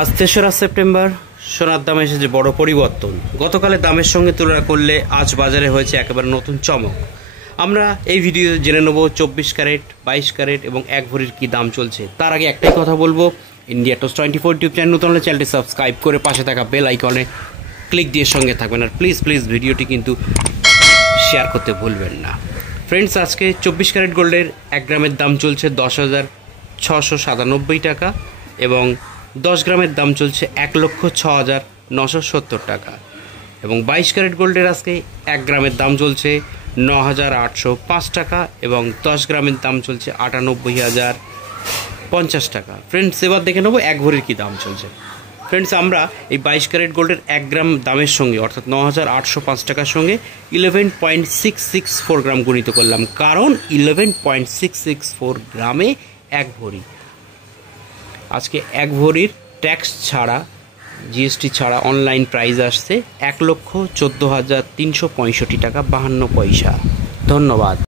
আজ ৩রা সেপ্টেম্বর। সোনার দামে এসেছে বড় পরিবর্তন। গতকালের দামের সঙ্গে তুলনা করলে আজ বাজারে হয়েছে একেবারে নতুন চমক। আমরা এই ভিডিওতে জেনে নেব 24 ক্যারেট, 22 ক্যারেট এবং 1 ভরির কী দাম চলছে। তার আগে একটাই কথা বলবো, ইন্ডিয়া টোস্ট 24 ইউটিউব চ্যানেল নতুন হলে চ্যানেলটি সাবস্ক্রাইব করে পাশে থাকা বেল আইকনে ক্লিক দিয়ে সঙ্গে থাকবেন। আর প্লিজ ভিডিওটি কিন্তু শেয়ার করতে ভুলবেন না। ফ্রেন্ডস, আজকে 24 ক্যারেট গোল্ডের 1 গ্রামের দাম চলছে 10,697 টাকা এবং 10 গ্রামের দাম চলছে 1,06,970 টাকা এবং 22 ক্যারেট গোল্ডের আজকে 1 গ্রামের দাম চলছে 9,805 টাকা এবং 10 গ্রামের দাম চলছে 98,050 টাকা। ফ্রেন্ডস, এবার দেখে নেবো 1 ভরির কী দাম চলছে। ফ্রেন্ডস, আমরা এই 22 ক্যারেট গোল্ডের 1 গ্রাম দামের সঙ্গে অর্থাৎ 9,805 টাকার সঙ্গে 11.664 গ্রাম গুণিত করলাম, কারণ 11.664 গ্রামে 1 ভরি। আজকে 1 ভরির ট্যাক্স ছাড়া, জিএসটি ছাড়া অনলাইন প্রাইস আসছে 1,14,365 টাকা 52 পয়সা। ধন্যবাদ।